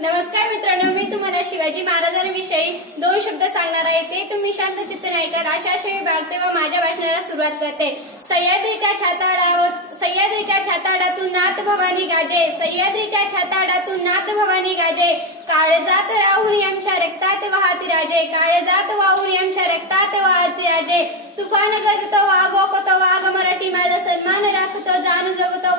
नमस्कार मित्रांनो मी तुम्हाला शिवाजी महाराजांविषयी दोन शब्द सांगणार आहे. ते तुम्ही शांत चित्त ऐकाल अशा आशा व माझ्या भाषणाला सुरुवात करते. सह्याद्रीच्या छाताडावर सह्याद्रीच्या छाताडातून नाथ भवानी गाजे. सह्याद्रीच्या छाताडातून नाथ भवानी गाजे. काळजात राहून आमच्या रक्तात वाहती राजे. काळजात वाहून आमच्या रक्तात वाहती राजे. तुफान गजतो वागो कतो वाघ मराठी. माझा सन्मान राखतो जाण जगतो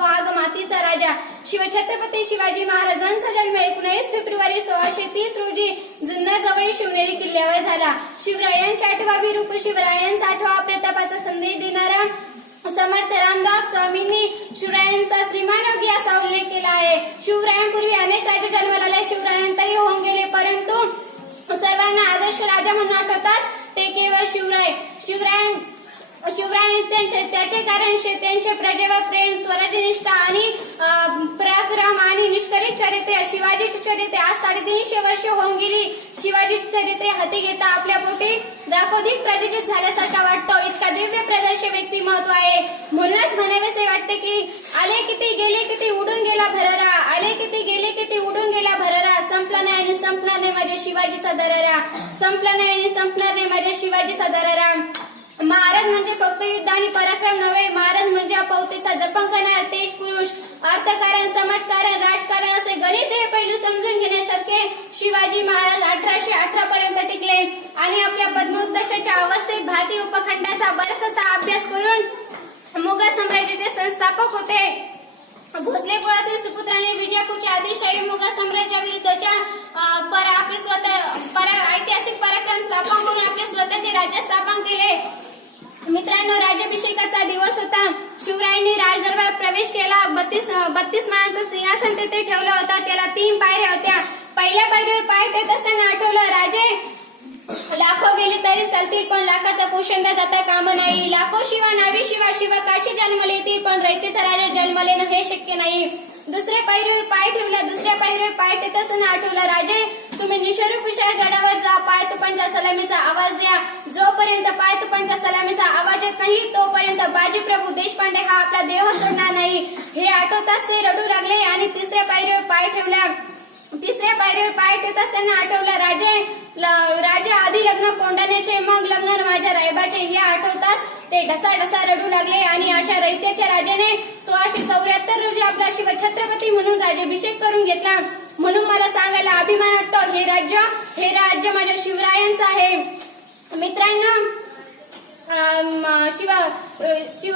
वाघ मातीचा राजा शिवछत्रपती शिवाजी महाराजांचा जन्म एकोणीस फेब्रुवारी सोळाशे तीस रोजी जुन्नर जवळ शिवनेरी किल्ल्यावर झाला. शिवरायांच्या आठवा विरूप शिवरायांचा आठवा प्रतापाचा संदेश देणारा समर्थ रामदास स्वामींनी शिवरायांचा श्रीमान योगी असा उल्लेख केला आहे. शिवरायांपूर्वी अनेक राजे जन्माला आले शिवरायांतही होऊन गेले परंतु सर्वांना आदर्श राजा म्हणून आठवतात. ते केवळ शिवराय शिवराय शिवराय त्यांचे त्याचे कारण शे- त्यांचे प्रजेवर प्रेम स्वराज्यनिष्ठा आणि पराक्रम आणि निष्करी चरित्रे. शिवाजीची चरित्रे आज साडेतीनशे वर्ष होऊन गेली. शिवाजीची चरित्रे हाती घेता आपल्या पोटी दाखोदिक प्रजित झाल्यासारखा वाटतो. इतका दिव्य प्रदर्श व्यक्तिमत्व आहे. म्हणूनच म्हणावेसे वाटते की आले किती गेले किती उडून गेला भरारा. आले किती गेले किती उडून गेला भरारा. संपला नाही आणि संपणार नाही माझ्या शिवाजीचा दरारा. संपला नाही आणि संपणार नाही माझ्या शिवाजीचा दरारा महाराज म्हणजे फक्त युद्ध आणि पराक्रम नव्हे. महाराज म्हणजे अपवतेचा जपन करणारा तेज पुरुष. अर्थकारण समाजकारण राजकारण असे गणित हे पैलू समजून घेण्यासारखे शिवाजी महाराज अठराशे अठरा पर्यंत टिकले. आणि आपल्या पद्मोत्तशाच्या अवस्थेत भारतीय उपखंडाचा बराचसा अभ्यास करून मुघल साम्राज्याचे संस्थापक होते. भोसले कुळातील सुपुत्राने विजयपूरच्या आदिशाही मुघल साम्राज्याविरुद्धच्या विरुद्धच्या पर आपले स्वतः पर ऐतिहासिक पराक्रम स्थापन करून आपले स्वतःचे राज्य स्थापन केले. मित्रांनो राज्याभिषेकाचा दिवस होता. शिवरायांनी राजदरबार प्रवेश केला. बत्तीस बत्तीस माळांचं सिंहासन तेथे ठेवलं होतं. त्याला तीन पायऱ्या होत्या. पहिल्या पायरीवर पाय ठेवत असताना आठवलं राजे लाखो गेली तरी चालतील पण लाखाचा पोषंदा जाता काम नाही. लाखो शिवा नावी शिवा शिवा काशी जन्मले येतील पण रयतेचा राजा जन्मले न हे शक्य नाही. दुसऱ्या पायरीवर पाय ठेवला. दुसऱ्या पायरीवर पाय ठेवत असताना आठवलं राजे तुम्ही निशरू कुशार गडावर पाय तुपांच्या सलामीचा आवाज द्या. जोपर्यंत पाय तुपांच्या सलामीचा आवाज येत नाही तोपर्यंत बाजी प्रभू देशपांडे हा आपला देह सोडणार नाही. हे आठवताच ते रडू लागले आणि तिसऱ्या पायरीवर पाय ठेवला. तिसऱ्या पायरीवर पाय ठेवताच त्यांना आठवलं राजे ल- राजे आधी लग्न कोंडाण्याचे मग लग्न माझ्या रायबाचे. हे आठवताच ते ढसा ढसा रडू लागले आणि अशा रैत्याच्या राजाने सोळाशे चौऱ्याहत्तर रोजी आपला शिव छत्रपती म्हणून राजाभिषेक करून घेतला. म्हणून मला सांगायला अभिमान वाटतो. हे राज्य हे राज्य माझ्या शिवरायांचं आहे. मित्रांनो शिव शिव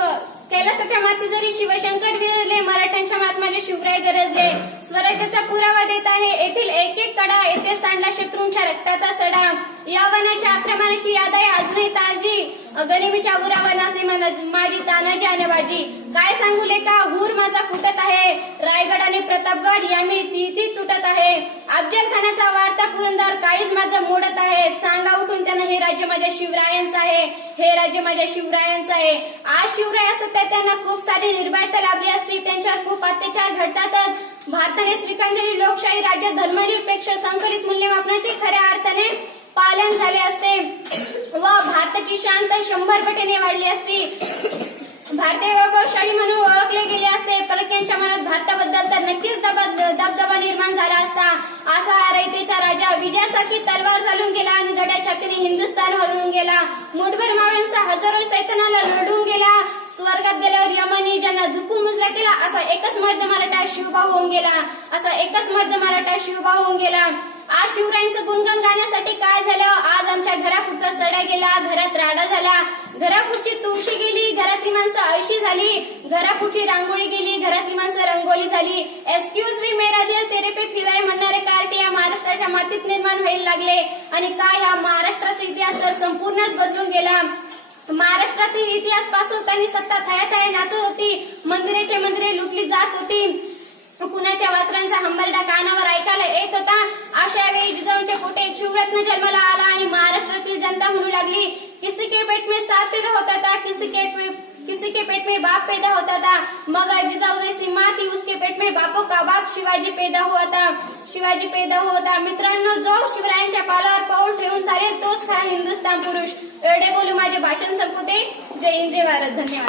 कैलासाच्या माती जरी शिवशंकर विरले मराठ्यांच्या मात माझे शिवराय गरजले. स्वराज्याचा पुरावा देत आहे. येथील एक एक कडा येथे सांडला शत्रूंच्या रक्ताचा सडा. या वनाच्या आक्रमणाची याद आहे अजूनही ताजी. गनिमीच्या उरावर नसे मला- माझी तानाजी आणि बाजी काय सांगू लेका? हूर माझा फुटत आहे. प्रतापगड यामी मिळती ती तुटत आहे. अफजल खानाचा वाढता पुरंदर काळीच माझं मोडत आहे. सांगा उठून त्यांना हे राज्य माझ्या शिवरायांचं आहे. हे राज्य माझ्या शिवरायांचं आहे. आज शिवराय असत त्यांना खूप सारी निर्भयता लाभली असती. त्यांच्यावर खूप अत्याचार घडतातच. भारताने श्रीकांजली लोकशाही राज्य धर्मनिरपेक्ष संकलित मूल्यमापनाचे खऱ्या अर्थाने पालन झाले असते. व भारताची शांत शंभर पटीने वाढली असती. भारतीय वैभवशाली म्हणून ओळखले गेले असते हट्टाबद्दल तर नक्कीच दबदबा निर्माण झाला असता. असा हा रयतेचा राजा विजयासाठी तलवार चालून गेला आणि दड्या छातीने हिंदुस्थान हरवून गेला. मुठभर मावळ्यांचा हजारो सैतानाला लढून गेला. स्वर्गात गेल्यावर यमनी ज्यांना झुकून मुजरा केला असा एकच मर्द मराठा शिवबा होऊन गेला. असा एकच मर्द मराठा शिवबा होऊन गेला. आज शिवरायांचं गुणगान गाण्यासाठी काय झालं? आज आमच्या घरापुढचा सडा गेला घरात राडा झाला. घरापुढची तुळशी गेली घरातली माणसं आळशी झाली. घरापुढची रांगोळी गेली घरातली माणसं रंगोली झाली. एक्सक्यूज मी मेरा दिल तेरे पे फिराय म्हणणारे कार्टे या महाराष्ट्राच्या मातीत निर्माण व्हायला लागले. आणि काय हा महाराष्ट्राचा इतिहास तर संपूर्णच बदलून गेला. महाराष्ट्रातील इतिहासपासून त्यांनी सत्ता थया थया नाचत होती. मंदिरेचे मंदिरे लुटली जात होती. कुणाच्या वस्त्रांचा हंबरडा कानावर ऐकायला येत होता? अशा वेळी जिजाऊंच्या पोटे एक शिवरत्न जन्माला आला आणि महाराष्ट्रातील जनता म्हणू लागली किसी के पेट में साप पैदा होता था किसी के किसी के पेट में बाप पैदा होता था? मगर जिजाऊ जैसी माँ थी उसके पेट में बापो का बाप शिवाजी पैदा हुआ था। शिवाजी पैदा हुआ था। मित्रांनो जो शिवरायांच्या पालावर पाऊल ठेवून चालेल तोच खरा हिंदुस्तान पुरुष. एवढे बोलू माझे भाषण संपवते. जय हिंद जय भारत. धन्यवाद.